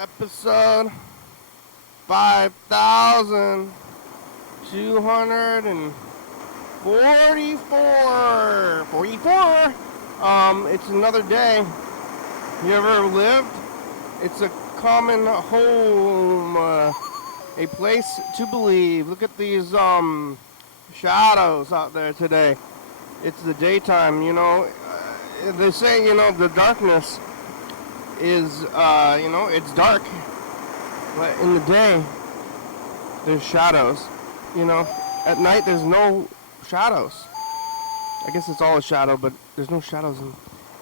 episode 5244. It's another day. You ever lived? It's a common home, a place to believe. Look at these shadows out there today. It's the daytime, they say, the darkness is, it's dark. But in the day, there's shadows. At night, there's no shadows. I guess it's all a shadow, but there's no shadows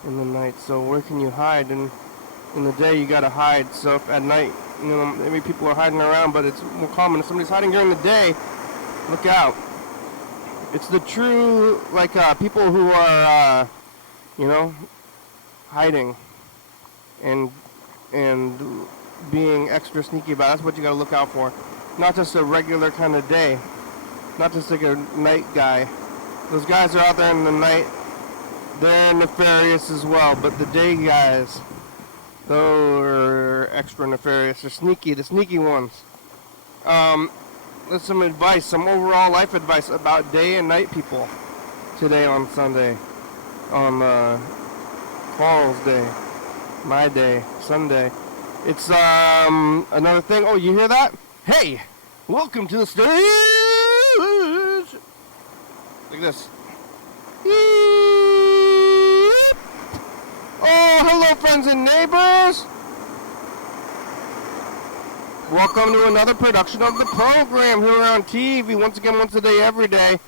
in the night. So where can you hide? And in the day, you gotta hide. So if at night, maybe people are hiding around, but it's more common if somebody's hiding during the day, look out. It's the true, people who are, hiding and being extra sneaky about it. That's what you gotta look out for. Not just a regular kind of day. Not just like a night guy. Those guys are out there in the night. They're nefarious as well. But the day guys, those are extra nefarious. They're sneaky, the sneaky ones. There's some advice, some overall life advice about day and night people today on Sunday. On Carl's day. My day. Sunday. It's another thing. Oh, you hear that? Hey! Welcome to the stage! Look at this. Oh, hello friends and neighbors! Welcome to another production of the program here on TV. Once again, once a day, every day.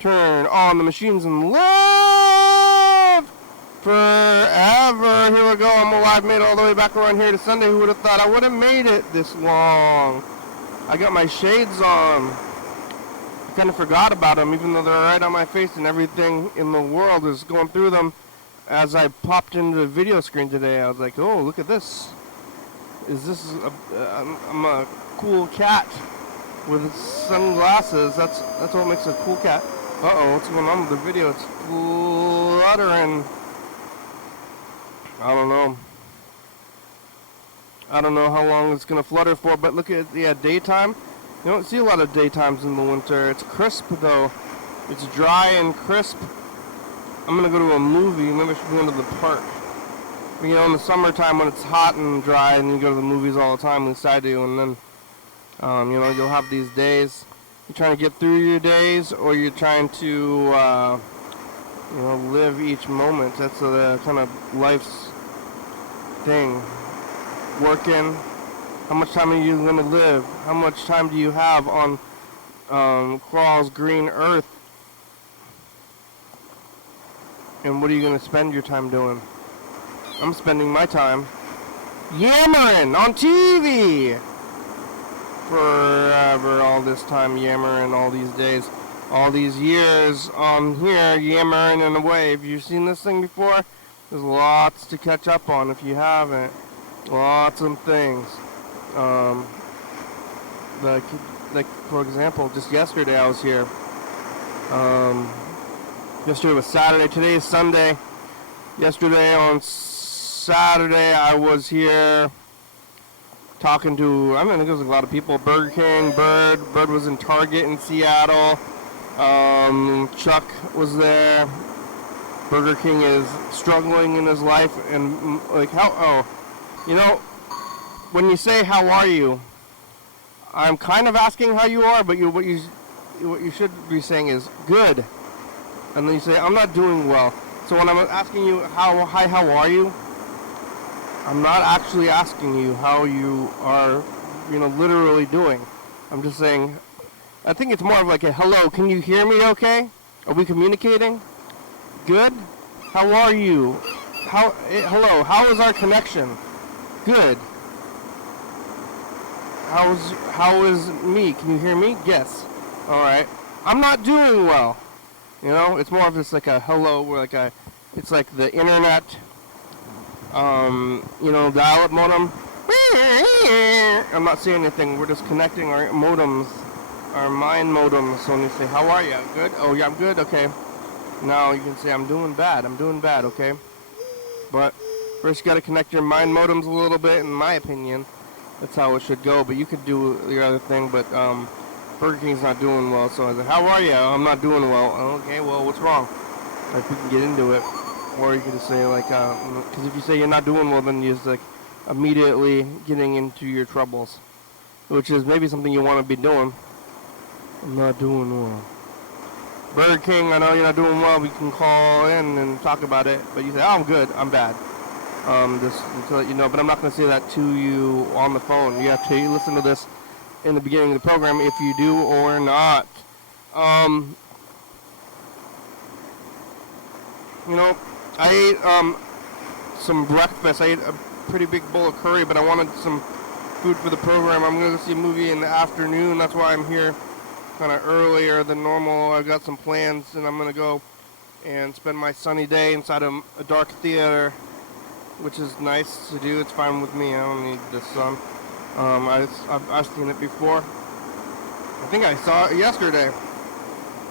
Turn on the machines and live forever. Here we go. I'm alive, made all the way back around here to Sunday. Who would have thought I would have made it this long? I got my shades on. I kind of forgot about them, even though they're right on my face and everything in the world is going through them. As I popped into the video screen today, I was like, oh, look at this. I'm a cool cat with sunglasses. That's what makes a cool cat. Uh-oh, what's going on with the video? It's fluttering. I don't know how long it's going to flutter for, but look at, daytime. You don't see a lot of daytimes in the winter. It's crisp, though. It's dry and crisp. I'm going to go to a movie. Maybe I should go into the park. In the summertime when it's hot and dry and you go to the movies all the time, at least I do, and then, you'll have these days. You're trying to get through your days, or you're trying to, live each moment. That's the kind of life's thing. Working. How much time are you going to live? How much time do you have on Crawl's green earth? And what are you going to spend your time doing? I'm spending my time yammering on TV. Forever, all this time yammering, all these days, all these years on here yammering in a way. Have you seen this thing before? There's lots to catch up on if you haven't. Lots of things. Like for example, just yesterday I was here. Yesterday was Saturday. Today is Sunday. Yesterday on Saturday I was here talking to, I think there was a lot of people. Burger King, Bird was in Target in Seattle. Chuck was there. Burger King is struggling in his life, and when you say how are you, I'm kind of asking how you are, but what you should be saying is good. And then you say I'm not doing well. So when I'm asking you how are you? I'm not actually asking you how you are, literally doing. I'm just saying, I think it's more of like a hello, can you hear me okay? Are we communicating? Good? How are you? Hello, how is our connection? Good. How is me? Can you hear me? Yes. Alright. I'm not doing well. It's more of just like a hello, where it's like the internet, dial-up modem. I'm not saying anything. We're just connecting our modems, our mind modems. So when you say, how are you? Good? Oh, yeah, I'm good? Okay. Now you can say, I'm doing bad, okay? But first you got to connect your mind modems a little bit, in my opinion. That's how it should go. But you could do your other thing. But Burger King's not doing well. So I was like, how are you? I'm not doing well. Okay, well, what's wrong? Like, we can get into it. Or you could just say, like, because if you say you're not doing well, then you're just, like, immediately getting into your troubles. Which is maybe something you want to be doing. I'm not doing well. Burger King, I know you're not doing well. We can call in and talk about it. But you say, oh, I'm good. I'm bad. Just to let you know. But I'm not going to say that to you on the phone. You have to listen to this in the beginning of the program if you do or not. You know, I ate some breakfast. I ate a pretty big bowl of curry, but I wanted some food for the program. I'm going to go see a movie in the afternoon. That's why I'm here kind of earlier than normal. I've got some plans, and I'm going to go and spend my sunny day inside of a dark theater, which is nice to do. It's fine with me. I don't need the sun. I've seen it before. I think I saw it yesterday.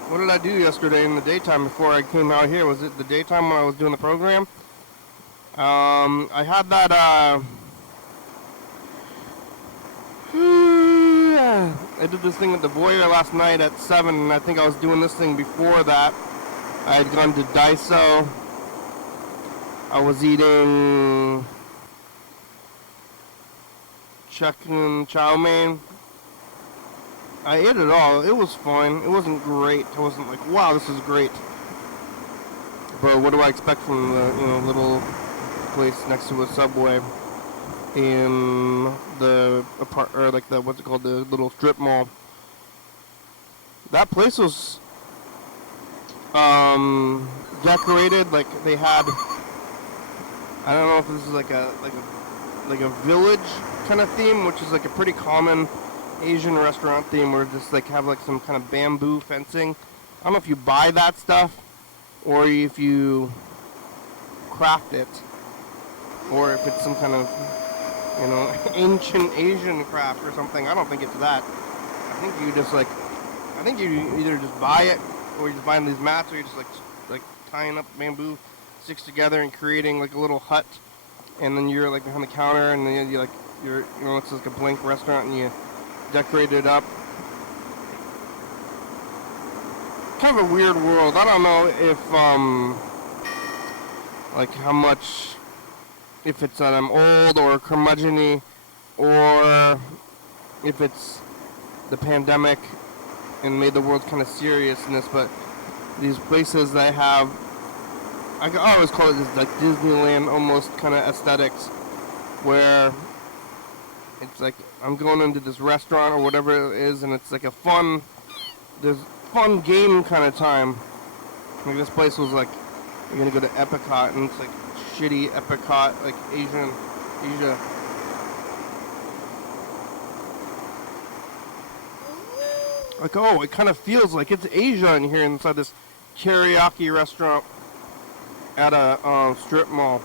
What did I do yesterday in the daytime before I came out here? Was it the daytime when I was doing the program? I had that, I did this thing with the voyeur last night at 7, and I think I was doing this thing before that. I had gone to Daiso. I was eating chicken chow mein. I ate it all. It was fine. It wasn't great. I wasn't like, wow, this is great. But what do I expect from the little place next to a Subway in the what's it called, the little strip mall? That place was decorated like they had. I don't know if this is like a village kind of theme, which is like a pretty common Asian restaurant theme, where just like have like some kind of bamboo fencing. I don't know if you buy that stuff or if you craft it, or if it's some kind of ancient Asian craft or something. I don't think it's that. I think you either just buy it, or you just buy these mats, or you're just like tying up bamboo sticks together and creating like a little hut, and then you're like behind the counter, and then you're it's like a blank restaurant, and you decorate it up. Kind of a weird world. I don't know if like how much, if it's that I'm old or curmudgeon-y, or if it's the pandemic and made the world kind of seriousness. But these places that have, I always call it this like Disneyland almost kind of aesthetics, where it's like I'm going into this restaurant or whatever it is, and it's like there's fun game kind of time. Like this place was like, you're gonna go to Epcot, and it's like shitty Epcot, like Asia. Like, oh, it kind of feels like it's Asia in here inside this teriyaki restaurant at a strip mall.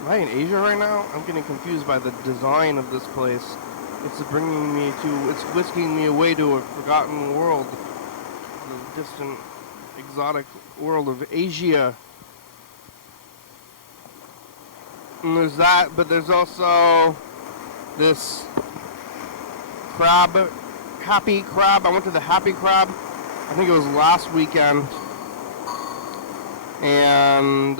Am I in Asia right now? I'm getting confused by the design of this place. It's whisking me away to a forgotten world, the distant, exotic world of Asia. And there's that, but there's also this Happy Crab. I went to the Happy Crab, I think it was last weekend, and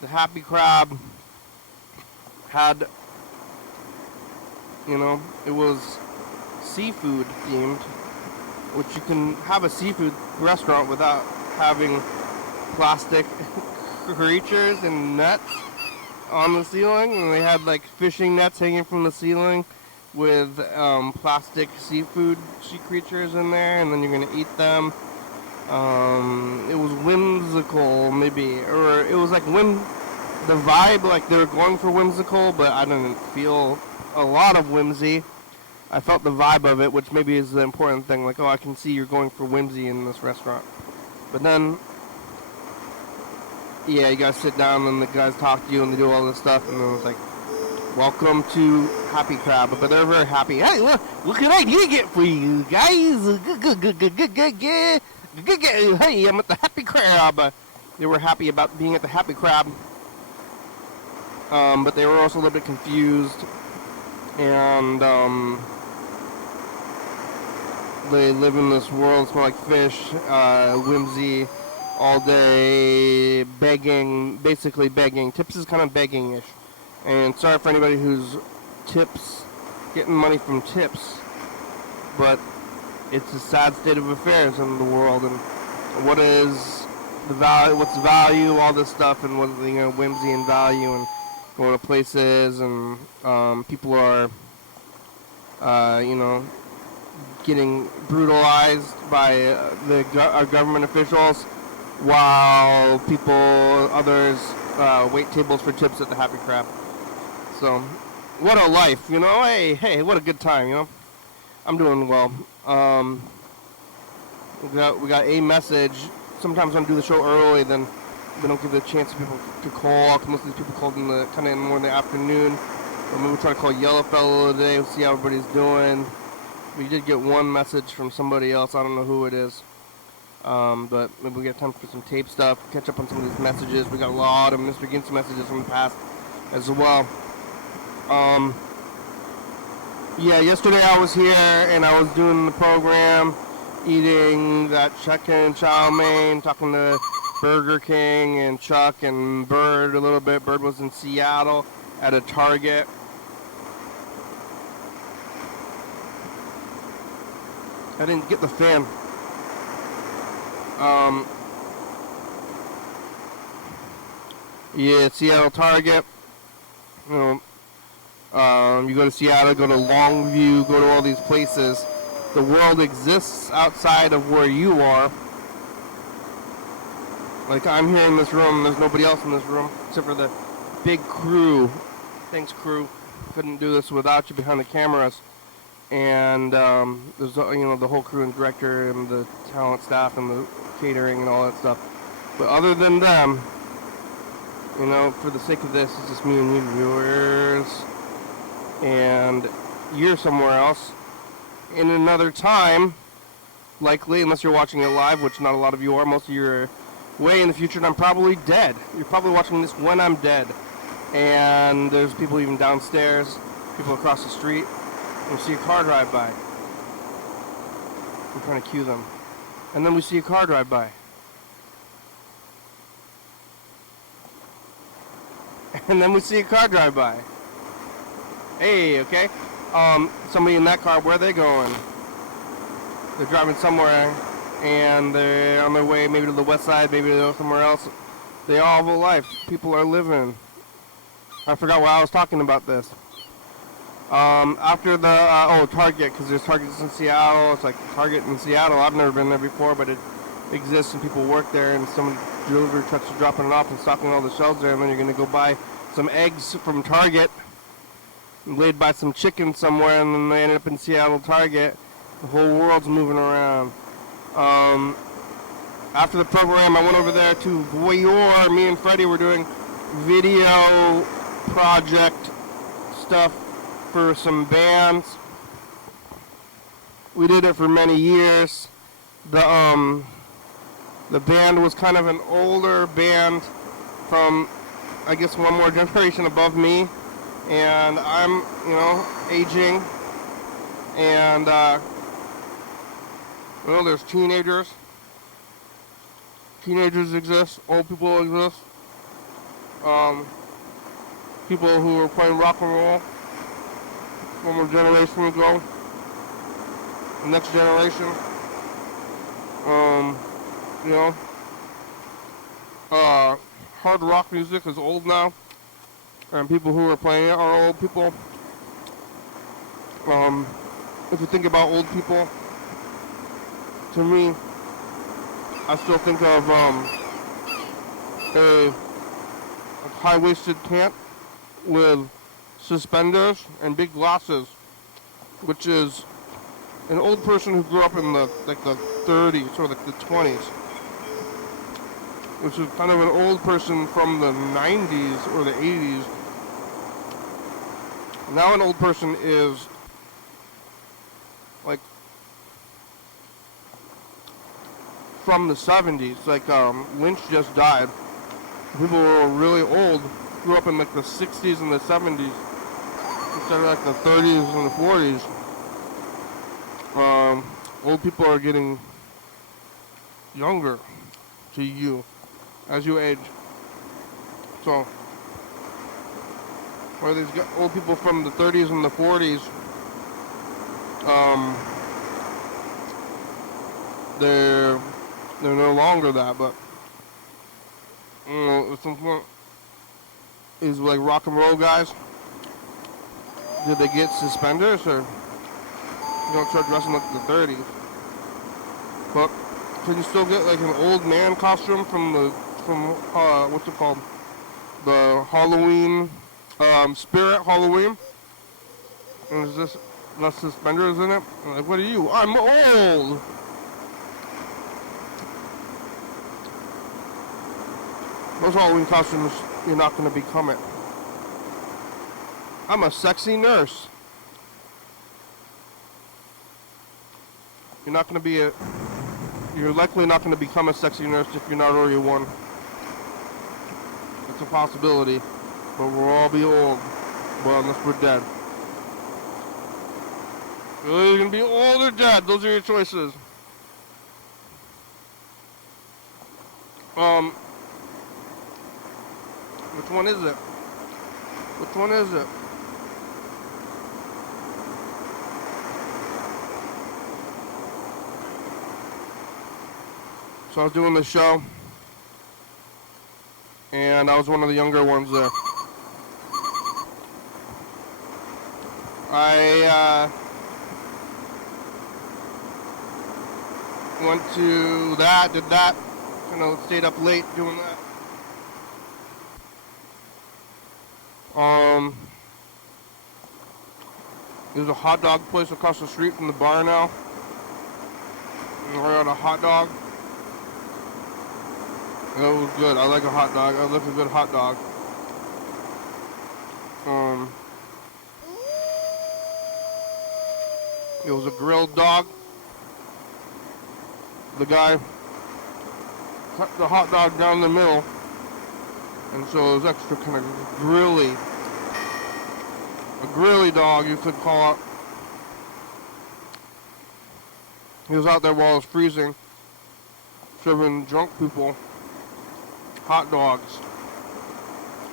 the Happy Crab had, it was seafood themed, which you can have a seafood restaurant without having plastic creatures and nets on the ceiling. And they had like fishing nets hanging from the ceiling with plastic sea creatures in there, and then you're gonna eat them. It was whimsical, maybe, or it was like the vibe, like they were going for whimsical, but I didn't feel a lot of whimsy. I felt the vibe of it, which maybe is the important thing. Like, oh, I can see you're going for whimsy in this restaurant. But then, yeah, you guys sit down and the guys talk to you and they do all this stuff, and then it's like, welcome to Happy Crab. But they're very happy. Hey, look what I did get for you guys. Hey, I'm at the Happy Crab. They were happy about being at the Happy Crab. but they were also a little bit confused, and they live in this world, smell like fish, whimsy, all day, begging, basically begging. Tips is kind of begging-ish. And sorry for anybody who's getting money from tips, but it's a sad state of affairs in the world, and what is the value, what's value, all this stuff, and what's the whimsy and value, and going to places, and people are, getting brutalized by our government officials, while others wait tables for tips at the Happy Crab. So, what a life, Hey, what a good time, I'm doing well. We got a message. Sometimes when I do the show early, then we don't give the chance for people to call. Most of these people called in more in the afternoon. But maybe we'll try to call Yellow Fellow today. We'll see how everybody's doing. We did get one message from somebody else. I don't know who it is. But maybe we get time for some tape stuff, catch up on some of these messages. We got a lot of Mr. Gints messages from the past as well. Yesterday I was here and I was doing the program, eating that chicken chow mein, talking to Burger King and Chuck and Bird a little bit. Bird was in Seattle at a Target. I didn't get the fan. Seattle Target. You go to Seattle, go to Longview, go to all these places. The world exists outside of where you are. Like, I'm here in this room, there's nobody else in this room except for the big crew. Thanks, crew. Couldn't do this without you behind the cameras. And there's the whole crew and director and the talent staff and the catering and all that stuff. But other than them, for the sake of this, it's just me and you viewers. And you're somewhere else in another time, likely, unless you're watching it live, which not a lot of you are. Most of you are way in the future, and I'm probably dead. You're probably watching this when I'm dead. And there's people even downstairs, people across the street. And we see a car drive by. I'm trying to cue them. And then we see a car drive by. And then we see a car drive by. Hey, okay. Somebody in that car, where are they going? They're driving somewhere, and they're on their way maybe to the west side, maybe to somewhere else. They all have a life. People are living. I forgot why I was talking about this. After the, Target, because there's Targets in Seattle. It's like Target in Seattle. I've never been there before, but it exists, and people work there, and some delivery trucks are dropping it off and stocking all the shelves there, and then you're going to go buy some eggs from Target, laid by some chicken somewhere, and then they ended up in Seattle Target. The whole world's moving around. After the program, I went over there to Voyeur. Me and Freddie were doing video project stuff for some bands. We did it for many years. The band was kind of an older band from, I guess, one more generation above me. And I'm, aging. And, there's teenagers. Teenagers exist. Old people exist. People who were playing rock and roll one more generation ago. The next generation. Hard rock music is old now. And people who are playing it are old people. If you think about old people, to me, I still think of a high-waisted pant with suspenders and big glasses, which is an old person who grew up in the 30s or the 20s, which is kind of an old person from the 90s or the 80s. Now an old person is like from the 70s, like Lynch just died. People who are really old grew up in like the 60s and the 70s instead of like the 30s and the 40s. Old people are getting younger to you as you age. So, or these old people from the 30s and the 40s, they're no longer that, but you know, some is like rock and roll guys. Did they get suspenders or you don't start dressing like the 30s? But can you still get like an old man costume from what's it called? The Halloween, Spirit Halloween? And is this less suspenders in it? I'm like, what are you? I'm old! Those Halloween costumes, you're not going to become it. I'm a sexy nurse. You're not going to be you're likely not going to become a sexy nurse if you're not already one. It's a possibility, but we'll all be old. Well, unless we're dead. You're either going to be old or dead. Those are your choices. Which one is it? Which one is it? So I was doing this show, and I was one of the younger ones there. I went to that, did that, you know, stayed up late doing that. There's a hot dog place across the street from the bar now. And I got a hot dog. And it was good. I like a hot dog. I like a good hot dog. It was a grilled dog. The guy cut the hot dog down the middle, and so it was extra kind of grilly. A grilly dog, you could call it. He was out there while it was freezing, serving drunk people hot dogs.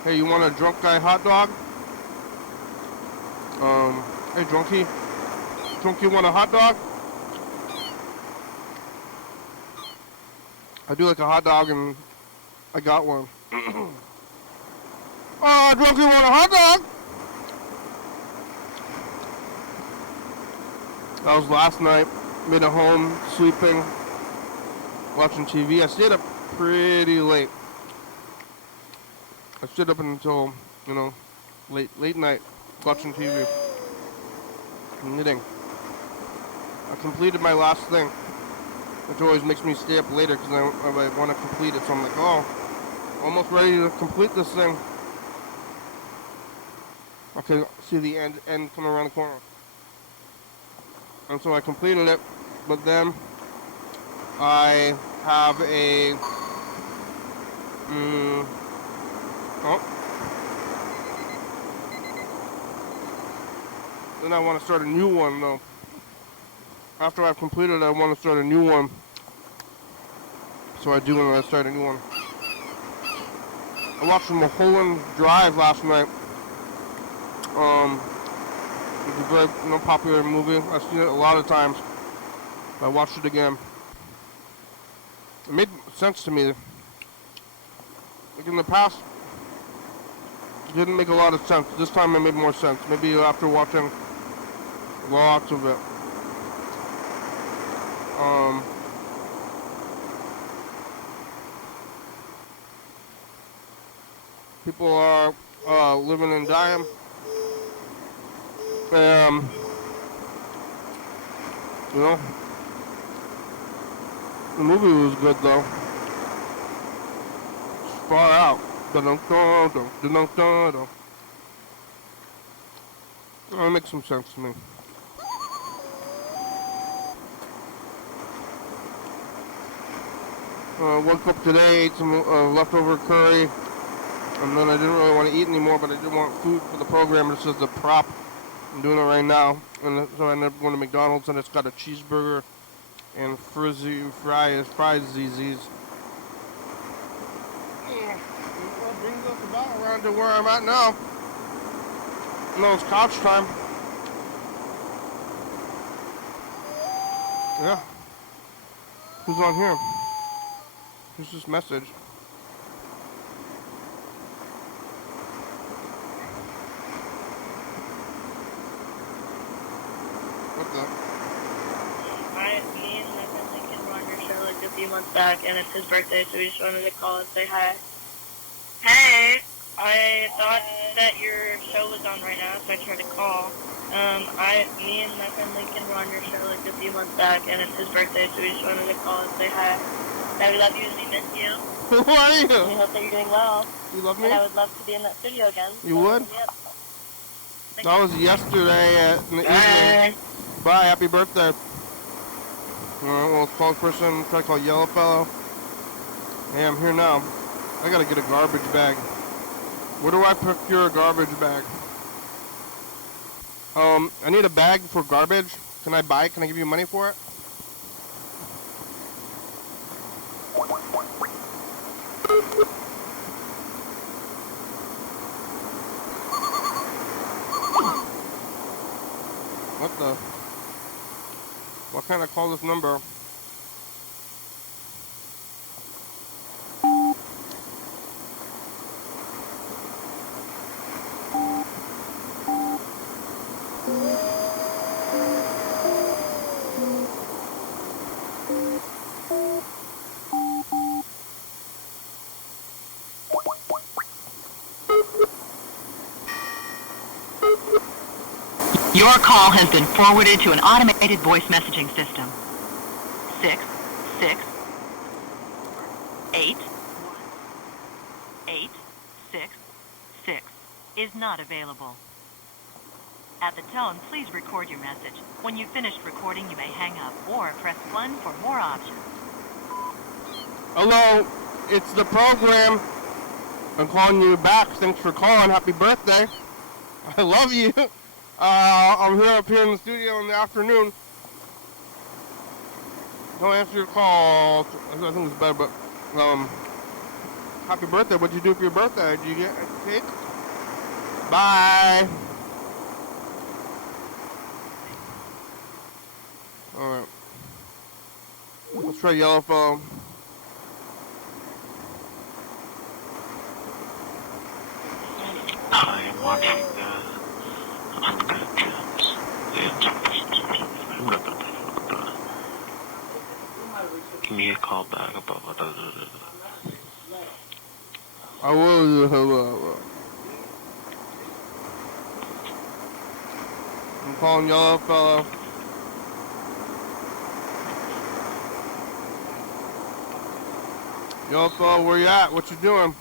Hey, you want a drunk guy hot dog? Hey, drunkie. Drunkie, want a hot dog? I do like a hot dog, and I got one. Drunkie, want a hot dog? That was last night. Made it home, sleeping, watching TV. I stayed up pretty late. I stayed up until, you know, late night, watching TV, knitting. I completed my last thing, which always makes me stay up later because I want to complete it. So I'm like, oh, almost ready to complete this thing. I can see the end coming around the corner. And so I completed it, but then I have a then I want to start a new one though. After I've completed it, I want to start a new one. So I do, and I start a new one. I watched the Mulholland Drive last night. It's a very popular movie. I've seen it a lot of times. I watched it again. It made sense to me. Like in the past, it didn't make a lot of sense. This time it made more sense. Maybe after watching lots of it. People are living and dying. You know, the movie was good though. It's far out. That makes some sense to me. Woke up today, ate some leftover curry. And then I didn't really want to eat anymore, but I did want food for the program. This is the prop. I'm doing it right now. And so I ended up going to McDonald's, and it's got a cheeseburger and fries, ZZs. That brings us about around to where I'm at now. No, it's couch time. Yeah. Who's on here? Who's this message? What the? Me and my friend Lincoln were on your show like a few months back, and it's his birthday, so we just wanted to call and say hi. Hey! I thought that your show was on right now, so I tried to call. Me and my friend Lincoln were on your show like a few months back, and it's his birthday, so we just wanted to call and say hi. That we love you and we miss you. Who are you? And we hope that you're doing well. You love me? And I would love to be in that studio again. You would? Yep. That was yesterday in the evening. Bye, happy birthday. Alright, well, call person, try to call Yellow Fellow. Hey, I'm here now. I gotta get a garbage bag. Where do I procure a garbage bag? I need a bag for garbage. Can I buy it? Can I give you money for it? What the? Why can't I call this number? Your call has been forwarded to an automated voice messaging system. 668-18666 is not available. At the tone, please record your message. When you've finished recording, you may hang up or press 1 for more options. Hello, it's the program. I'm calling you back. Thanks for calling. Happy birthday. I love you. I'm here up here in the studio in the afternoon. Don't answer your call. I think it's better, but happy birthday. What'd you do for your birthday? Did you get a cake? Bye. Alright. Let's try Yellow Fellow. Hi, I'm watching Uncut Gems. Give me a call back about what I will. I'm calling Yellow Fellow. Yellow Fellow, where you at? What you doing?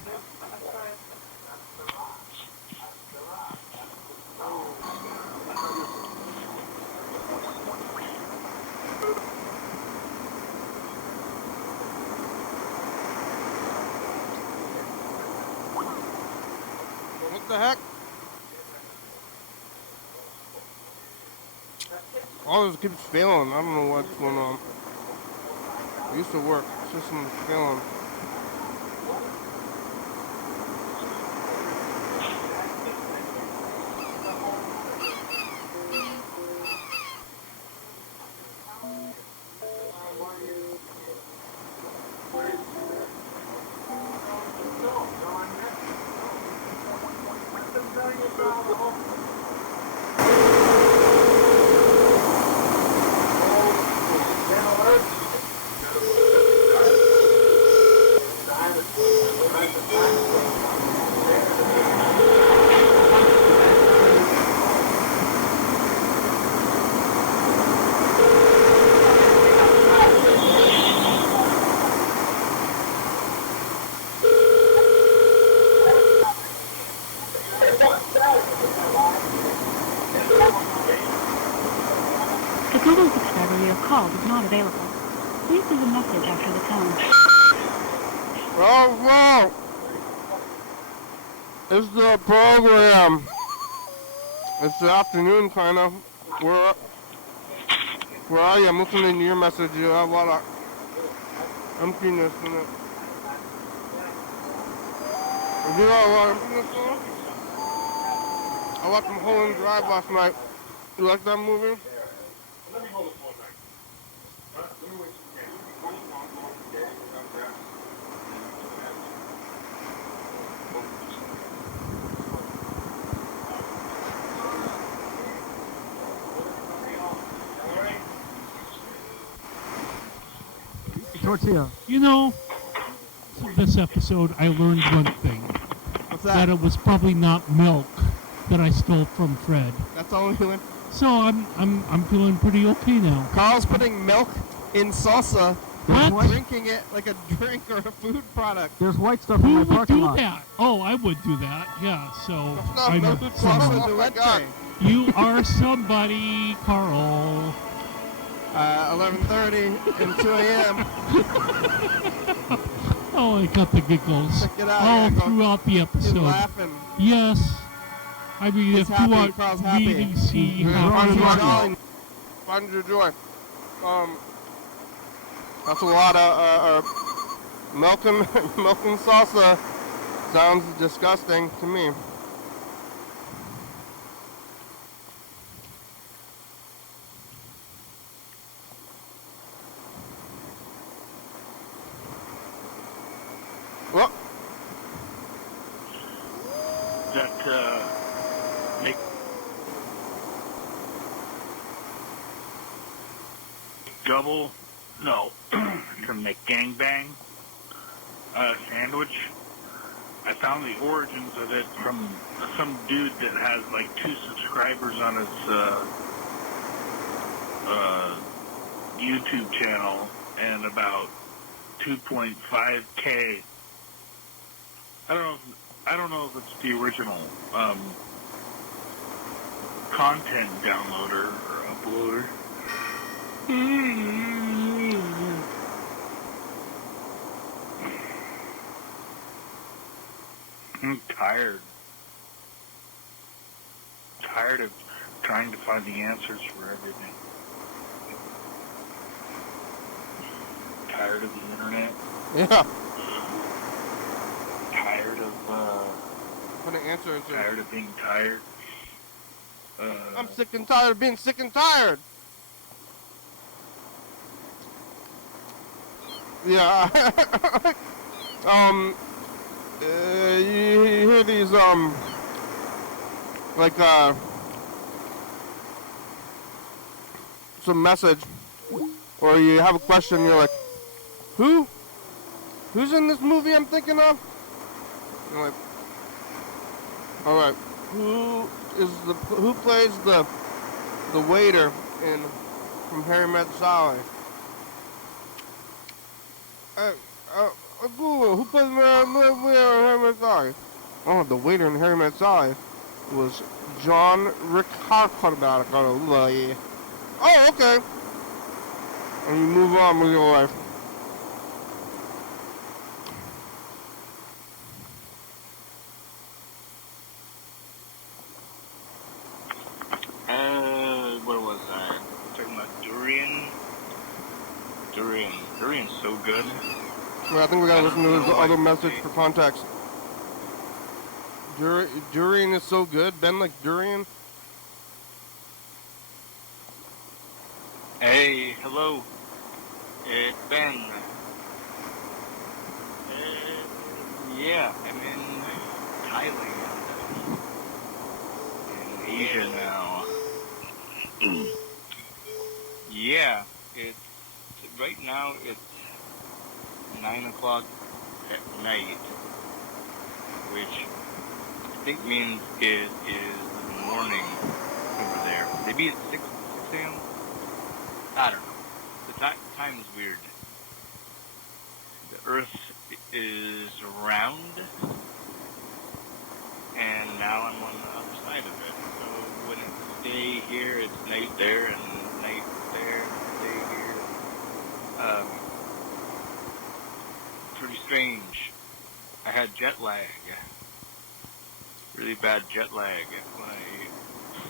What the heck? All this keeps failing. I don't know what's going on. It used to work. The system is failing. The Google subscriber you have called is not available. Please leave a message after the tone. Oh, wow. It's the program. It's the afternoon, kind of. Where are you? I'm listening to your message. You have a lot of emptiness in it. You got a lot of emptiness in it? I watched Mulholland Drive last night. You like that movie? Tortilla. You know, this episode I learned one thing. What's That it was probably not milk that I stole from Fred. That's all we went. So I'm feeling pretty okay now. Carl's putting milk in salsa. What? Drinking it like a drink or a food product. There's white stuff in Who my would parking do lot. that? Oh, I would do that. Yeah. So That's not I'm milk. Salsa Oh de my God. leche. you are somebody, Carl. 11:30 and 2 a.m. Oh, I got the giggles Check it out, all yeah, go- throughout the He's episode. laughing. Yes. I mean, He's if happy. you want Carl's to happy. really see Yeah, how find your Carl- joy. Find your joy. That's a lot of milk and milk and salsa. Sounds disgusting to me. Well, That, make double, no, to make gangbang sandwich. I found the origins of it from some dude that has like 2 subscribers on his YouTube channel and about 2.5K. I don't know if it's the original content downloader or uploader. I'm tired. Tired of trying to find the answers for everything. Tired of the internet. yeah. Tired of Put an answer into it. tired of being tired. I'm sick and tired of being sick and tired. Yeah. You hear these like some message, or you have a question. You're like, who's in this movie I'm thinking of? You're like, all right, who plays the waiter in From Harry Met Sally? Google, who plays Harry Met Sally? Oh, the waiter in Harry Met Sally was John Rick Hartnett. Oh, okay. And you move on with your life. Where was I? Talking about durian. Durian's so good. Well, I think we gotta listen to his other message for context. Durian is so good. Ben like durian. Hey, hello. It's Ben. Yeah, I'm in Thailand. In Asia now. Yeah, right now it's 9 o'clock at night, which I think means it is morning over there. Maybe it's 6 a.m.? I don't know. The time is weird. The Earth is round, and now I'm on the other side of it. So when it's day here, it's night there, and night there, day here. Pretty strange. I had jet lag. really bad jet lag when I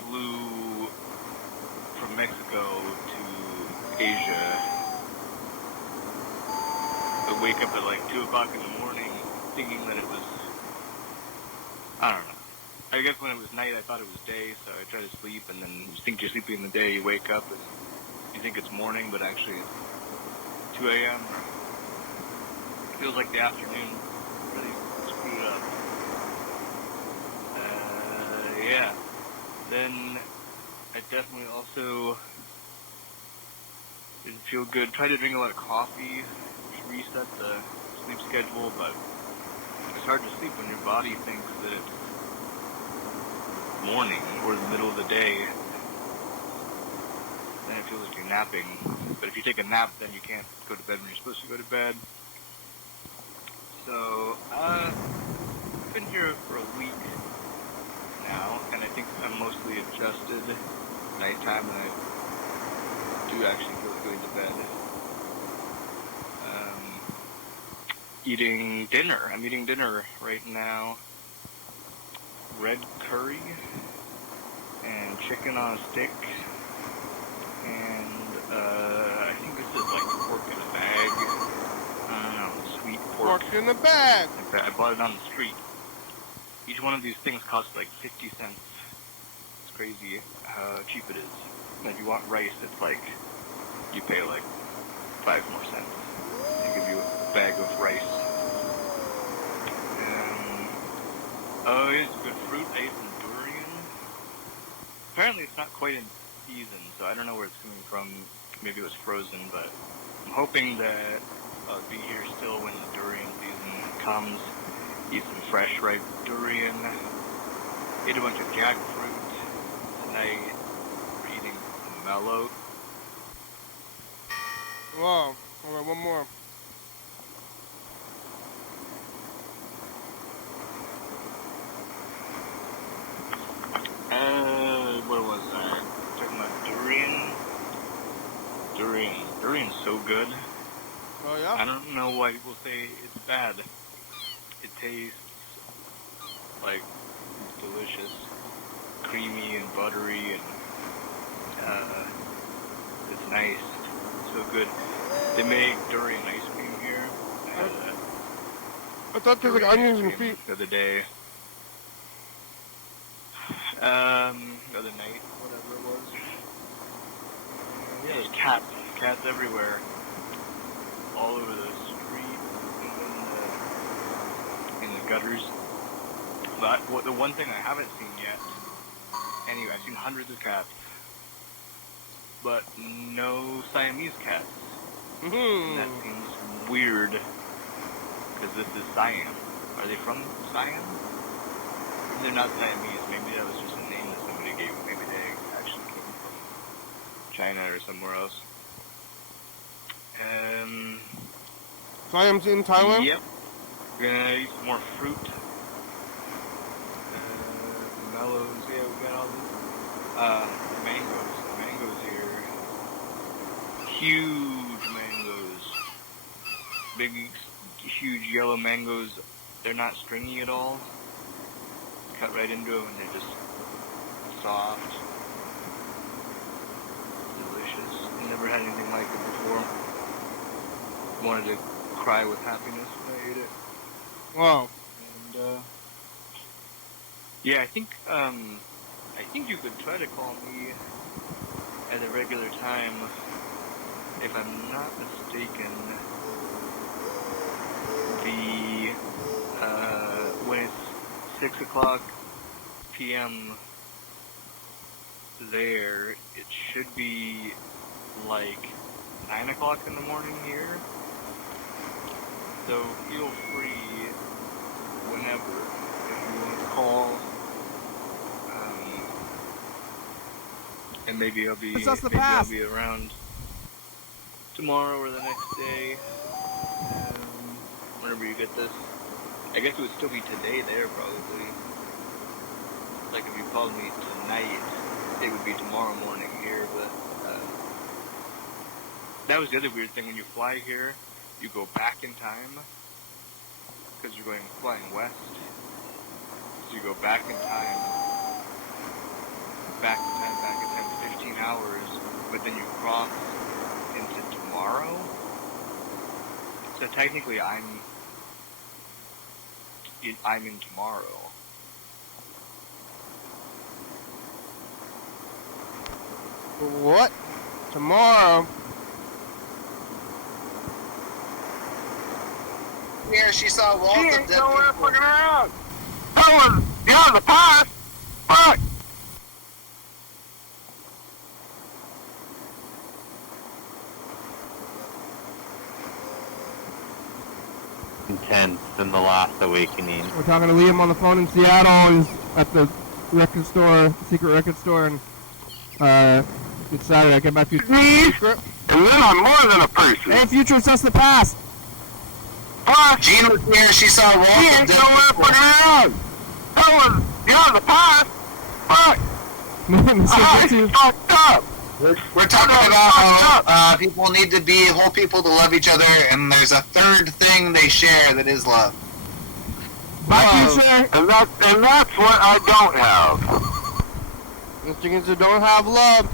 flew from Mexico to Asia. I wake up at like 2 o'clock in the morning thinking that it was, I don't know. I guess when it was night I thought it was day, so I try to sleep, and then you think you're sleeping in the day, you wake up and you think it's morning, but actually it's 2 a.m. It feels like the afternoon. Really screwed up. Yeah. Then I definitely also didn't feel good. Tried to drink a lot of coffee to reset the sleep schedule, but it's hard to sleep when your body thinks that it's morning or the middle of the day. Then it feels like you're napping. But if you take a nap, then you can't go to bed when you're supposed to go to bed. So, I've been here for a week now, and I think I'm mostly adjusted nighttime, and I do actually feel like going to bed. Eating dinner. I'm eating dinner right now. Red curry and chicken on a stick, and I think this is like pork in a bag. I don't know, sweet pork. Pork in the bag. I bought it on the street. Each one of these things costs like 50 cents. It's crazy how cheap it is. And if you want rice, it's like, you pay like 5 more cents. They give you a bag of rice. Oh, it's good fruit. I ate some durian. Apparently it's not quite in season, so I don't know where it's coming from. Maybe it was frozen, but I'm hoping that I'll be here still when the durian season comes. Eat some fresh, ripe durian. Ate a bunch of jackfruit. Tonight we're eating mellow. Wow. Alright, one more. What was that? Talking about durian. Durian's so good. Oh, yeah? I don't know why people say it's bad. It tastes like it's delicious, creamy and buttery, and it's nice. So good. They make durian ice cream here. I thought they were onions and feet. The other day. The other night, whatever it was. Yeah, there's cats. Cats everywhere. All over the street, in the gutters. But the one thing I haven't seen yet, anyway, I've seen hundreds of cats, but no Siamese cats. And that seems weird, because this is Siam. Are they from Siam? They're not Siamese. Maybe that was just a name that somebody gave. Maybe they actually came from China or somewhere else. Siam's in Thailand? Yep. We're gonna eat some more fruit. Mellows. Yeah, we got all this. Mangoes. Mangoes here. Huge mangoes. Big, huge yellow mangoes. They're not stringy at all. Cut right into them and they're just soft. Delicious. Never had anything like it before. Wanted to cry with happiness when I ate it. Wow. And yeah, I think you could try to call me at a regular time. If I'm not mistaken, when it's 6 o'clock p.m. there, it should be like 9 o'clock in the morning here. So feel free whenever if you want to call. And maybe I'll be around tomorrow or the next day. Whenever you get this. I guess it would still be today there probably. Like if you called me tonight, it would be tomorrow morning here, but that was the other weird thing. When you fly here, you go back in time because you're flying west. you go back in time, 15 hours, but then you cross into tomorrow. So technically, I'm in tomorrow. What? Tomorrow? Here she saw Walt She and ain't dead nowhere people. fucking around. Fellas, get out of the past. Fuck. Intense in the last awakening. We're talking to Liam on the phone in Seattle. He's at the record store, secret record store, and it's Saturday. I get back to you. Secret. And then I'm more than a person. Hey, future, it's us the past. Fuck. Gene was here, she saw Walt She and ain't dead nowhere people. fucking around. Fellas, get out of the past. Fuck. I fucked up. We're talking about how people need to be whole people to love each other, and there's a third thing they share that is love. Bye, future. And that's what I don't have. Mr. Ginza, don't have love.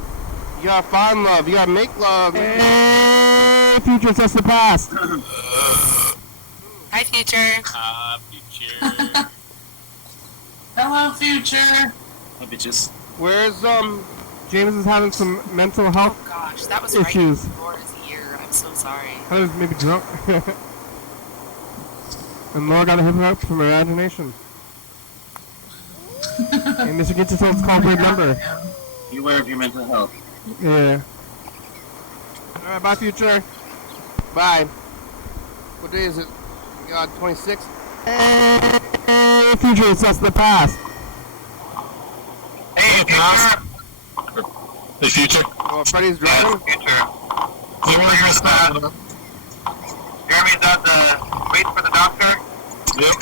You gotta find love. You gotta make love. Hey, future, it's us the past. Hi, future. Future. Hello, future. Let me just. Where's James is having some mental health Oh gosh, that was issues. right before his ear. I'm so sorry. I was maybe drunk. And Laura got a hip hop from her imagination. And Mr. Ginza told us to call a weird number. Beware of your mental health. Yeah. Alright, bye, future. Bye. What day is it? God, 26th? Hey, future, it's us the past. Hey, future. The future. Oh, Freddy's driving? Future. They want to hear us now. Jeremy's at the waiting for the doctor. Yep.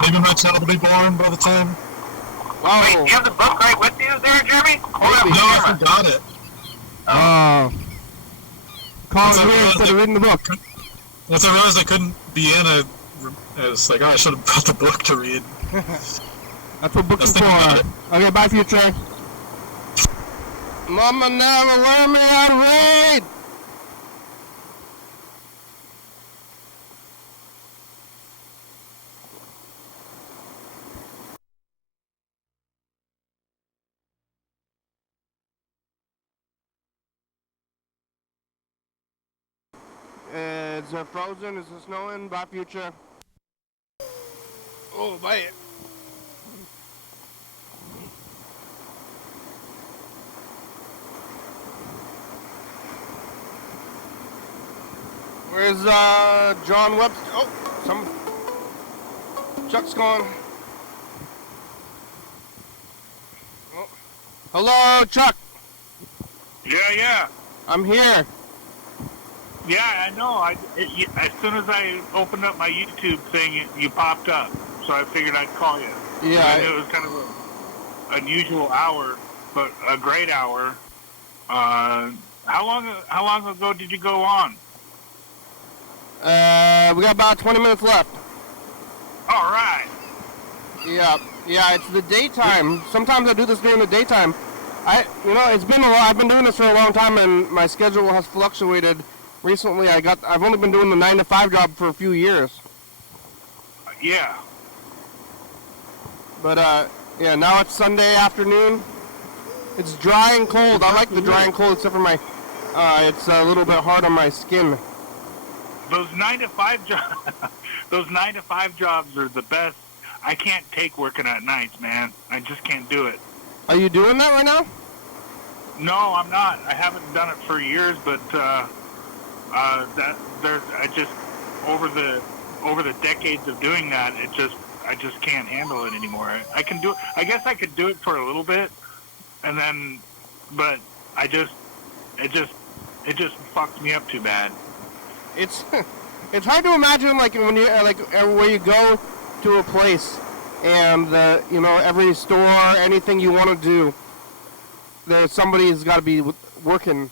Maybe my child will be born by the time. Wow. Wait, you have the book right with you there, Jeremy? Hold up, No, I forgot it. Oh. Calling That's here okay. instead of reading the book. Once I realized I couldn't be in, I was like, oh, I should have brought the book to read. That's what books That's are the- for. Okay, bye, future. Mama never learned me how to read. Is it frozen? Is it snowing? Bye, future. Oh, bye. Where's John Webster? Oh, Chuck's gone. Oh. Hello, Chuck. Yeah. I'm here. Yeah, I know. As soon as I opened up my YouTube thing, you popped up. So I figured I'd call you. Yeah. I knew it was kind of an unusual hour, but a great hour. How long ago did you go on? We got about 20 minutes left. All right. Yeah, it's the daytime. Sometimes I do this during the daytime. It's been a while. I've been doing this for a long time, and my schedule has fluctuated. Recently, I've only been doing the 9 to 5 job for a few years. Yeah. But now it's Sunday afternoon. It's dry and cold. I like the dry and cold, except for my, it's a little bit hard on my skin. Those 9 to 5 jobs. Those 9 to 5 jobs are the best. I can't take working at nights, man. I just can't do it. Are you doing that right now? No, I'm not. I haven't done it for years, but over the decades of doing that, I just can't handle it anymore. I can do it. I guess I could do it for a little bit, and then, but it just fucks me up too bad. It's it's hard to imagine like when you where you go to a place and every store, anything you want to do, there's somebody's got to be working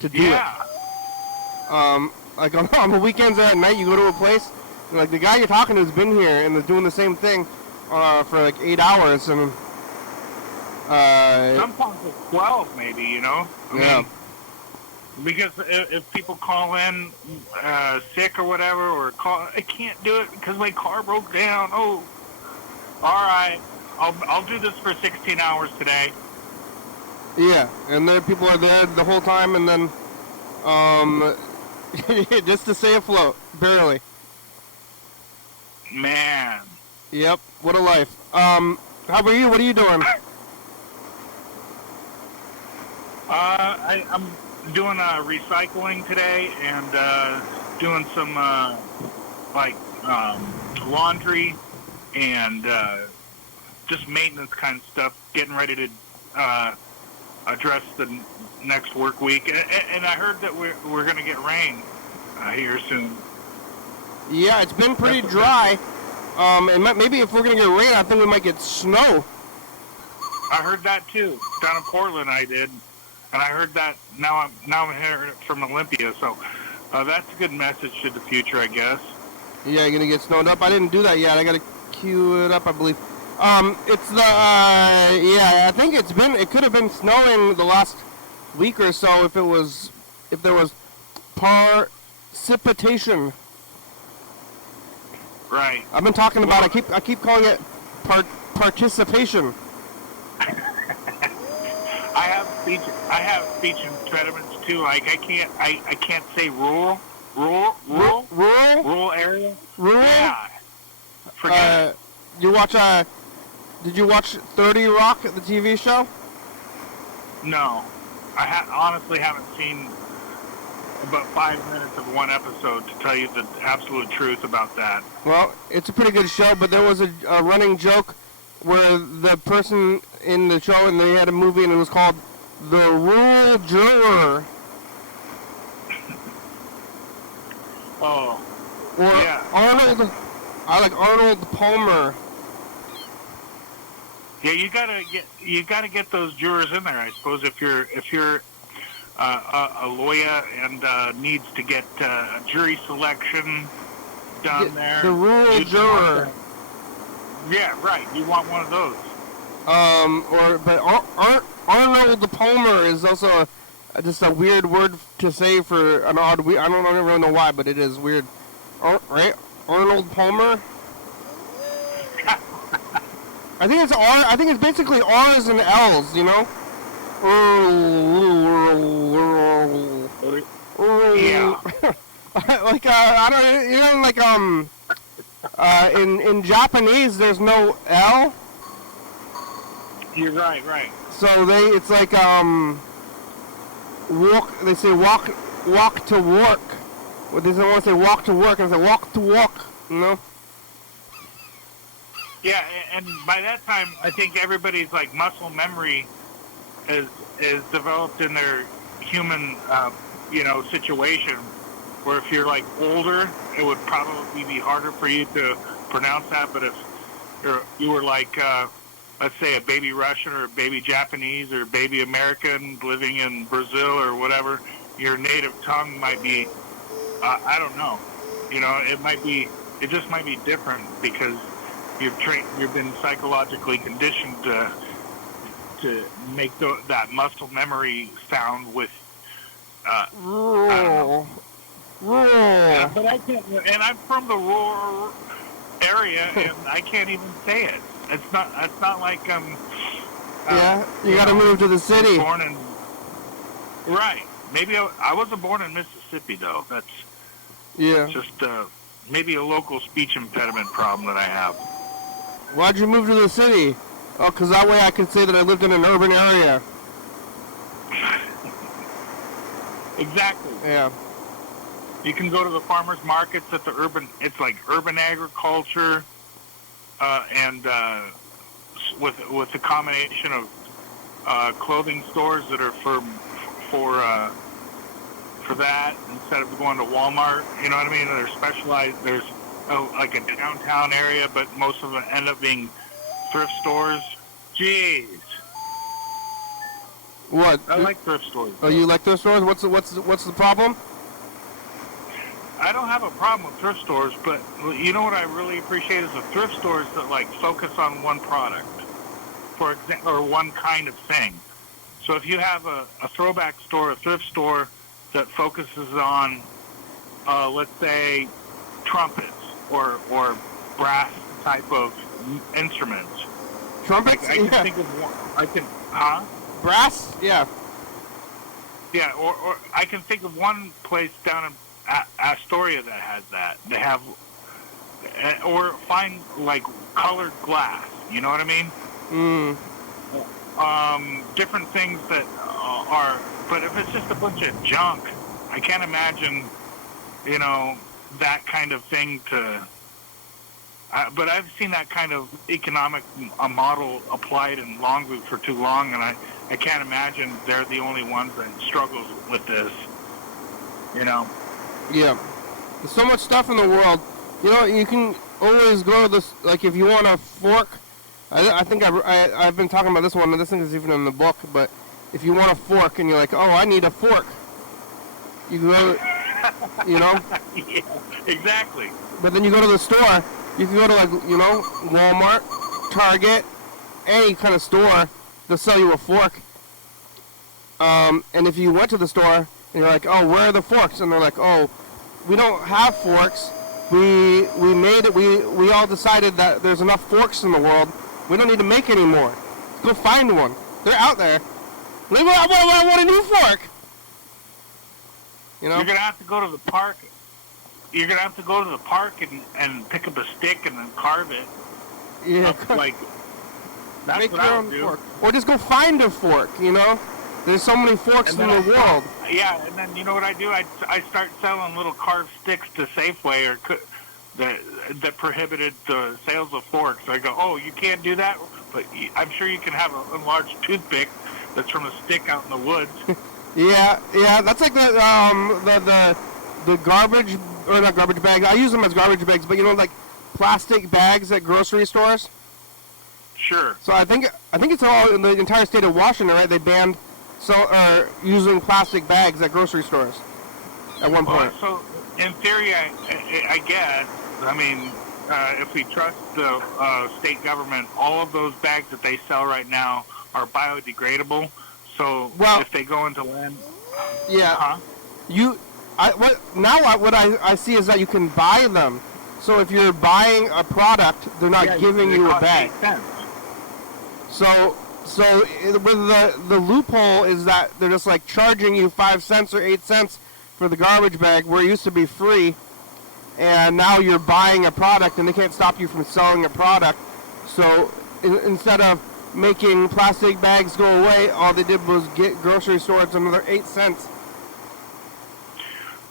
to do it. Like on the weekends or at night, you go to a place, and like the guy you're talking to has been here and is doing the same thing, for like 8 hours, and sometimes it's 12, maybe. You know. I mean, because if people call in sick or whatever, or call, I can't do it because my car broke down. Oh, all right, I'll do this for 16 hours today. Yeah, and then people are there the whole time, and then just to stay afloat, barely. Man. Yep, what a life. How about you? What are you doing? I'm doing recycling today and doing some laundry and just maintenance kind of stuff, getting ready to address the next work week. And I heard that we're going to get rain here soon. Yeah, it's been pretty dry. And maybe if we're going to get rain, I think we might get snow. I heard that too. Down in Portland I did. And I heard that now I'm hearing it from Olympia. So that's a good message to the future, I guess. Yeah, you're going to get snowed up? I didn't do that yet. I got to queue it up, I believe. It's the, I think it could have been snowing the last week or so if there was precipitation. Right. I've been talking about I keep calling it participation. I have speech impediments too. Like I can't say rural area. Rural? Yeah. Forget it. Did you watch 30 Rock, the TV show? No. I honestly haven't seen about 5 minutes of one episode to tell you the absolute truth about that. Well, it's a pretty good show, but there was a running joke where the person in the show, and they had a movie, and it was called The Rural Juror. Oh. Or yeah. I like Arnold Palmer. Yeah, you gotta get those jurors in there. I suppose if you're a lawyer and needs to get jury selection done there. The rural juror. Yeah, right. You want one of those. Arnold Palmer is also just a weird word to say for an odd. I don't really know why, but it is weird. Right? Arnold Palmer. I think it's R. I think it's basically R's and L's. You know. Yeah. Like I don't. You know, like in Japanese, there's no L. You're right. Right. So it's like walk. They say walk to work. Well, they don't want to say walk to work. They say walk to walk. You know. Yeah, and by that time, I think everybody's like muscle memory is developed in their human, situation. Where if you're like older, it would probably be harder for you to pronounce that. But if you were like, let's say, a baby Russian or a baby Japanese or a baby American living in Brazil or whatever, your native tongue might be, I don't know. You know, it just might be different because you've been psychologically conditioned to make that muscle memory sound with rural. Yeah, but I can't, and I'm from the rural area, and I can't even say it. It's not like yeah, you got to move to the city. Right. Maybe I wasn't born in Mississippi though. That's just maybe a local speech impediment problem that I have. Why'd you move to the city? Oh, because that way I could say that I lived in an urban area. Exactly. Yeah. You can go to the farmers markets at the it's like urban agriculture, and with a combination of clothing stores that are for that instead of going to Walmart. You know what I mean? They're specialized. There's like a downtown area, but most of them end up being thrift stores. Jeez. What? I like thrift stores. Oh, you like thrift stores? What's the problem? I don't have a problem with thrift stores, but you know what I really appreciate is the thrift stores that like focus on one product, for example, or one kind of thing. So if you have a throwback store, a thrift store that focuses on, let's say, trumpets or brass type of instruments. Trumpets? I can think of one. Brass? Yeah. Yeah, or I can think of one place down in Astoria that has that. They have, or find like colored glass. You know what I mean? Different things that are. But if it's just a bunch of junk, I can't imagine, that kind of thing to. But I've seen that kind of economic model applied in Longview for too long, and I can't imagine they're the only ones that struggles with this. Yeah. There's so much stuff in the world. You can always go to this, like if you want a fork, I think I've been talking about this one, and this thing is even in the book, but if you want a fork and you're like, oh, I need a fork, you go, Yeah, exactly. But then you go to the store, you can go to like, Walmart, Target, any kind of store, they'll sell you a fork. And if you went to the store, and you're like, oh, where are the forks? And they're like, oh, we don't have forks. We made it. We all decided that there's enough forks in the world. We don't need to make any more. Go find one. They're out there. I want a new fork. You're gonna have to go to the park. You're gonna have to go to the park and pick up a stick and then carve it. Yeah. Like that's make what your I own would do. fork. Or just go find a fork. There's so many forks in the world. Yeah, and then you know what I do? I start selling little carved sticks to Safeway that prohibited the sales of forks. I go, oh, you can't do that, but I'm sure you can have a large toothpick that's from a stick out in the woods. Yeah, that's like the garbage, or not garbage bags. I use them as garbage bags, but like plastic bags at grocery stores. Sure. So I think it's all in the entire state of Washington, right? They banned using plastic bags at grocery stores at one point. So in theory, I guess. I mean, if we trust the state government, all of those bags that they sell right now are biodegradable. So if they go into land, yeah, what I see is that you can buy them. So if you're buying a product, they're not giving you a bag. So with the loophole is that they're just like charging you 5 cents or 8 cents for the garbage bag, where it used to be free, and now you're buying a product, and they can't stop you from selling a product. So instead of making plastic bags go away, all they did was get grocery stores another 8 cents.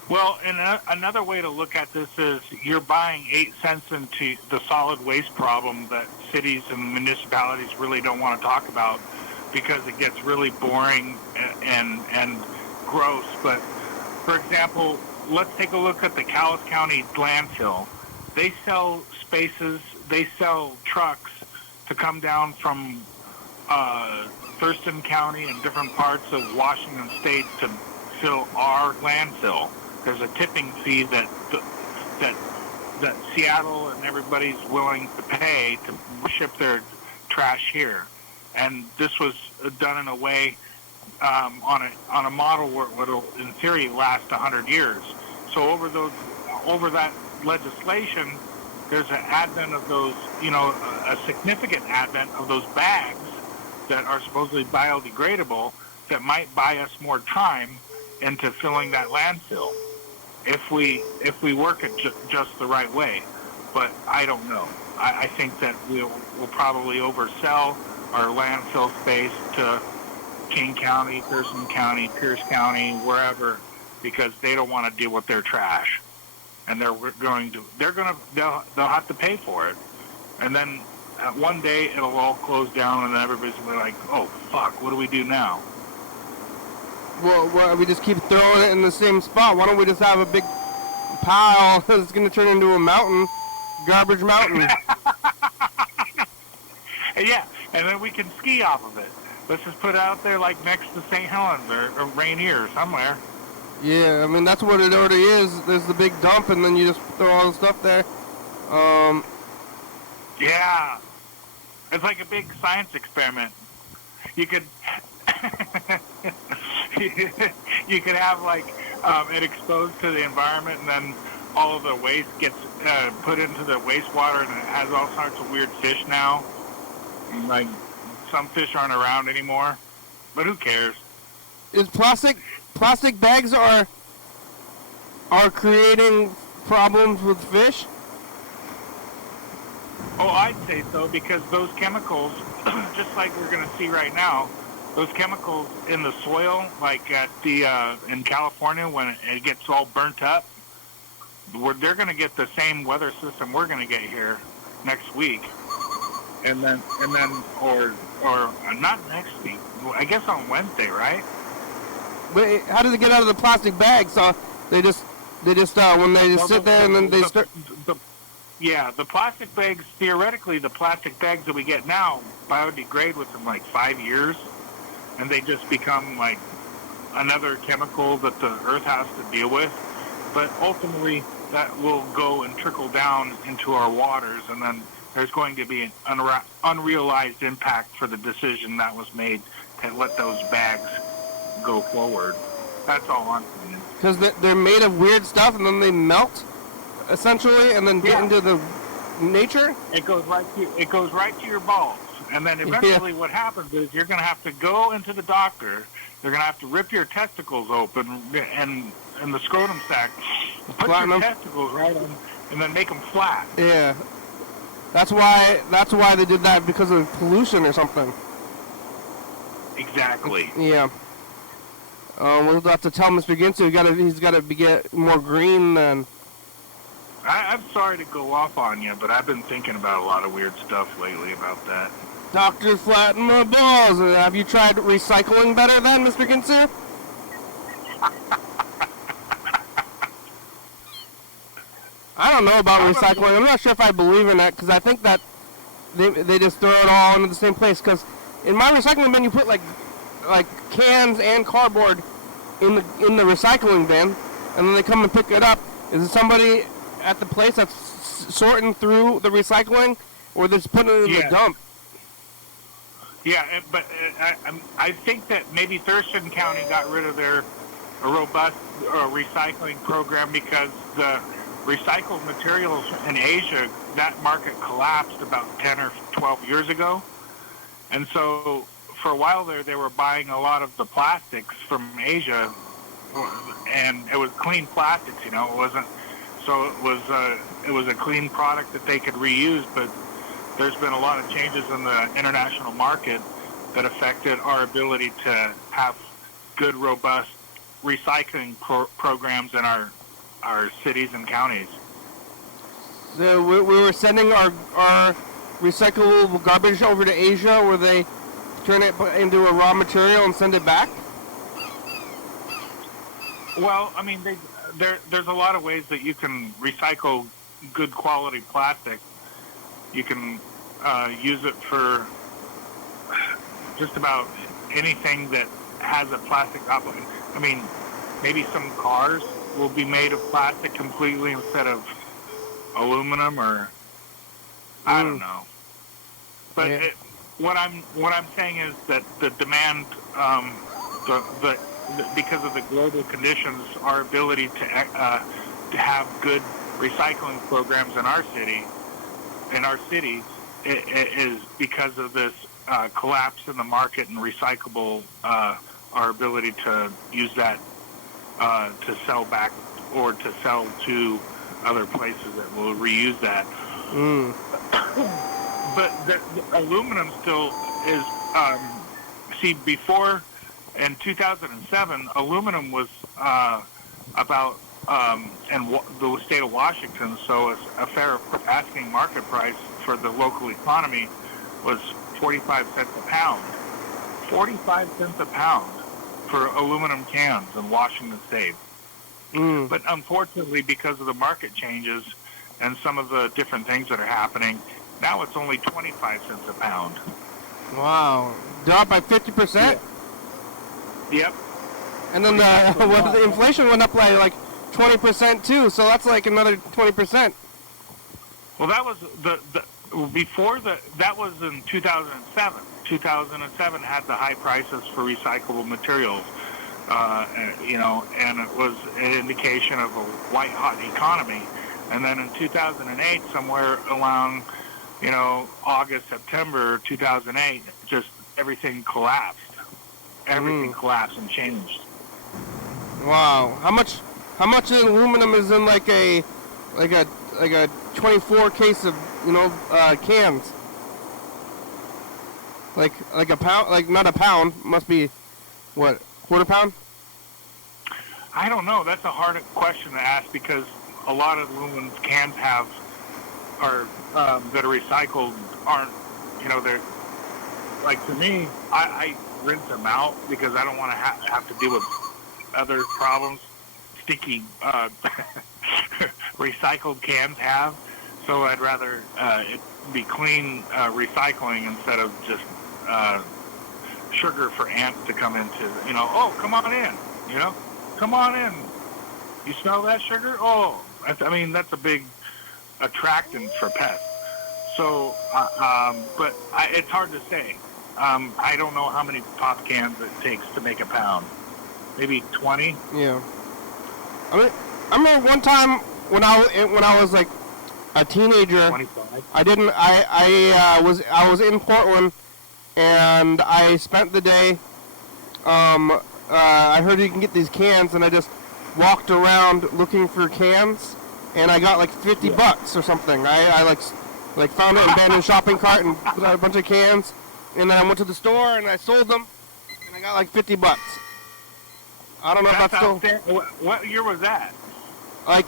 Well, and another way to look at this is you're buying 8 cents into the solid waste problem that cities and municipalities really don't want to talk about because it gets really boring and gross. But, for example, let's take a look at the Calais County landfill. They sell spaces, they sell trucks to come down from Thurston County and different parts of Washington State to fill our landfill. There's a tipping fee that Seattle and everybody's willing to pay to ship their trash here, and this was done in a way on a model where it will, in theory, last 100 years. So over that legislation, there's an advent of those, a significant advent of those bags that are supposedly biodegradable that might buy us more time into filling that landfill if we work it just the right way. But I don't know. I think that we'll probably oversell our landfill space to King County, Thurston County, Pierce County, wherever, because they don't want to deal with their trash, and they'll have to pay for it, and then one day it'll all close down, and then everybody's gonna be like, oh fuck, what do we do now? Well, we just keep throwing it in the same spot. Why don't we just have a big pile that's going to turn into a mountain, garbage mountain? Yeah, and then we can ski off of it. Let's just put it out there like next to St. Helens or Rainier or somewhere. Yeah, I mean, that's what it already is. There's the big dump, and then you just throw all the stuff there. Yeah. It's like a big science experiment. You could you could have like it exposed to the environment, and then all of the waste gets put into the wastewater, and it has all sorts of weird fish now. And, like, some fish aren't around anymore, but who cares? Is plastic bags are creating problems with fish? Oh, I'd say so, because those chemicals, just like we're going to see right now, those chemicals in the soil, like at the in California when it gets all burnt up, they're going to get the same weather system we're going to get here next week, and then or not next week. I guess on Wednesday, right? But how does it get out of the plastic bag? So they just when they just sit there and then they start. Yeah, the plastic bags, theoretically, the plastic bags that we get now biodegrade within like 5 years, and they just become like another chemical that the earth has to deal with. But ultimately, that will go and trickle down into our waters, and then there's going to be an unrealized impact for the decision that was made to let those bags go forward. That's all I'm saying. Because they're made of weird stuff, and then they melt, essentially, and then get into the nature. It goes right to your balls, and then eventually what happens is you're going to have to go into the doctor. They're going to have to rip your testicles open and the scrotum sac, put your testicles right in, and then make them flat. Yeah, that's why they did that, because of pollution or something. Exactly. Yeah. We'll have to tell Mr. Ginsu he's got to get more green then. I'm sorry to go off on you, but I've been thinking about a lot of weird stuff lately about that. Doctor, flatten my balls. Have you tried recycling better then, Mr. Ginsu? I don't know about recycling. I'm not sure if I believe in that, because I think that they just throw it all into the same place. Because in my recycling bin, you put like cans and cardboard in the recycling bin, and then they come and pick it up. Is it somebody at the place that's sorting through the recycling, or they're just putting it in the dump? Yeah, but I think that maybe Thurston County got rid of their robust recycling program because the recycled materials in Asia, that market collapsed about 10 or 12 years ago. And so for a while there, they were buying a lot of the plastics from Asia, and it was clean plastics, it wasn't. So it was a clean product that they could reuse, but there's been a lot of changes in the international market that affected our ability to have good, robust recycling programs in our cities and counties. So we were sending our recyclable garbage over to Asia, where they turn it into a raw material and send it back? Well, I mean, there's a lot of ways that you can recycle good quality plastic. You can use it for just about anything that has a plastic operation. I mean, maybe some cars will be made of plastic completely instead of aluminum, or I don't know. But what I'm saying is that the demand, because of the global conditions, our ability to have good recycling programs in our cities, is because of this collapse in the market and recyclable, our ability to use that to sell back or to sell to other places that will reuse that. But the aluminum still is, before in 2007, aluminum was about, in the state of Washington, so a fair asking market price for the local economy was 45 cents a pound. 45 cents a pound for aluminum cans in Washington State. But unfortunately, because of the market changes and some of the different things that are happening, now it's only 25 cents a pound. Wow. Dropped by 50%? Yep. And then the inflation went up like 20% too, so that's like another 20%. Well, that was that was in 2007. 2007 had the high prices for recyclable materials, and it was an indication of a white-hot economy. And then in 2008, somewhere along, August, September 2008, just everything collapsed. Everything collapsed and changed. Wow. How much aluminum is in like a 24 case of cans? Like a pound, like not a pound, must be what, quarter pound? I don't know. That's a hard question to ask because a lot of aluminum cans that are recycled aren't, they're like, to me, I rinse them out because I don't want to have to deal with other problems sticky recycled cans have. So I'd rather it be clean recycling instead of just sugar for ants to come into. Oh, come on in. Come on in. You smell that sugar? Oh, that's a big attractant for pests. So, but it's hard to say. I don't know how many pop cans it takes to make a pound. Maybe 20. Yeah. I mean, one time when I was like a teenager, 25. I was in Portland, and I spent the day. I heard you can get these cans, and I just walked around looking for cans, and I got like $50 or something. I like found it in an abandoned shopping cart and got a bunch of cans, and then I went to the store and I sold them, and I got like $50. I don't know if that's still. What year was that? Like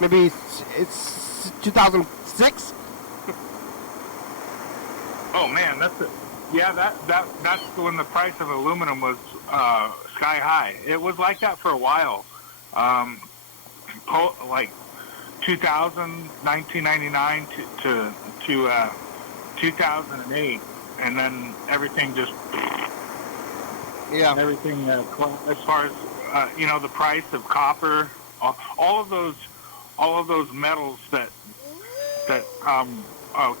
maybe it's 2006. Oh man, that's when the price of aluminum was sky high. It was like that for a while, like 1999 to 2008, and then everything just everything as far as the price of copper, all of those metals that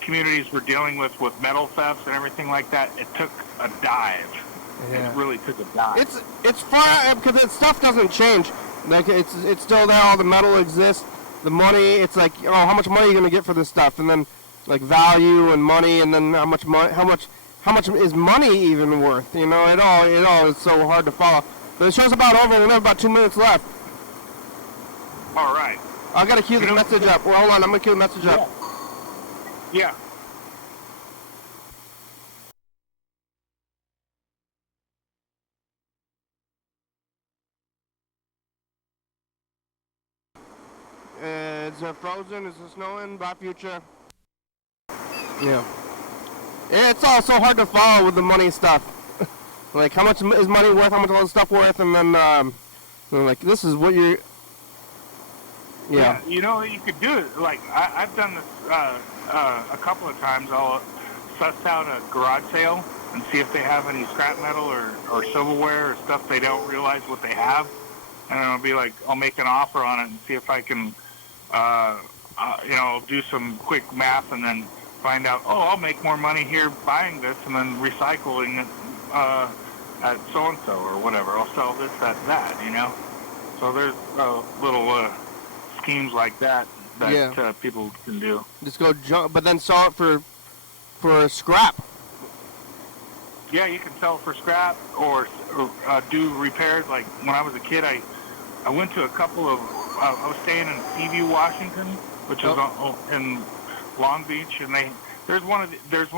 communities were dealing with metal thefts and everything like that. It took a dive. Yeah. It really took a dive. It's far because stuff doesn't change. Like it's still there. All the metal exists. The money. It's like, how much money are you gonna get for this stuff? And then like value and money, and then how much is money even worth? It all is so hard to follow. But the show's about over. We have about 2 minutes left. All right. I gotta cue the message up. Well, hold on. I'm gonna cue the message up. Yeah. Is it frozen? Is it snowing? Bye, future. Yeah. It's all so hard to follow with the money stuff. Like, how much is money worth? How much all this stuff worth? And then, like, this is what you're. Yeah. You could do it. Like, I've done this a couple of times. I'll suss out a garage sale and see if they have any scrap metal or silverware or stuff they don't realize what they have. And then I'll make an offer on it and see if I can, do some quick math and then find out, I'll make more money here buying this and then recycling it at so-and-so or whatever. I'll sell this at that, So there's little schemes like that people can do. Just go but then sell it for scrap. Yeah, you can sell it for scrap or do repairs. Like when I was a kid, I went to a couple of. I was staying in Seaview, Washington, which is in Long Beach, and there's one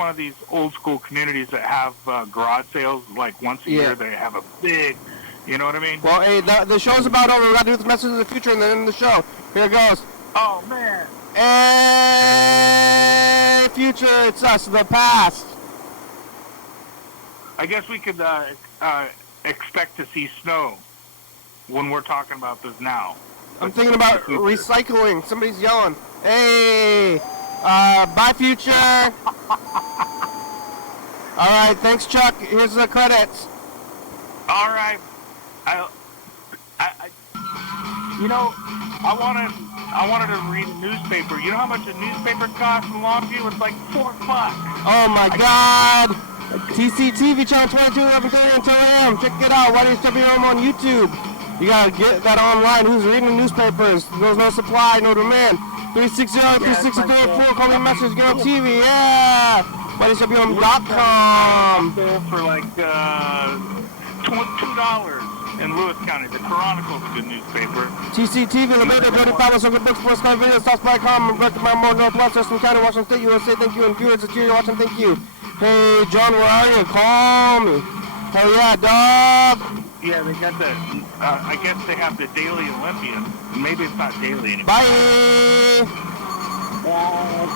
of these old school communities that have garage sales like once a year. They have a big. You know what I mean? Well, hey, the show's about over. We got to do this message of the future and then end the show. Here it goes. Oh, man. Hey, future, it's us, the past. I guess we could expect to see snow when we're talking about this now. I'm thinking about recycling. Somebody's yelling. Hey, bye, future. All right, thanks, Chuck. Here's the credits. All right. I wanted to read a newspaper. You know how much a newspaper costs in Longview? It's like $4. Oh my God! TCTV channel 22, 11:30 until a.m. Check it out. YDHWM on YouTube. You gotta get that online. Who's reading the newspapers? There's no supply, no demand. 360-363-4. Call me a message. Get on TV. Yeah. YDHWM.com. For like $2 in Lewis County. The Chronicle's a good newspaper. TCTV, Lameda, Dirty Paddles, so good books, sports, kind of videos, South.com, recommend more Northwest, Thurston County, Washington State, USA, thank you, and viewers that you're watching, thank you. Hey, John, where are you? Call me. Hell yeah, dog. Yeah, they got the, I guess they have the Daily Olympian. Maybe it's not daily anymore. Bye. Bye.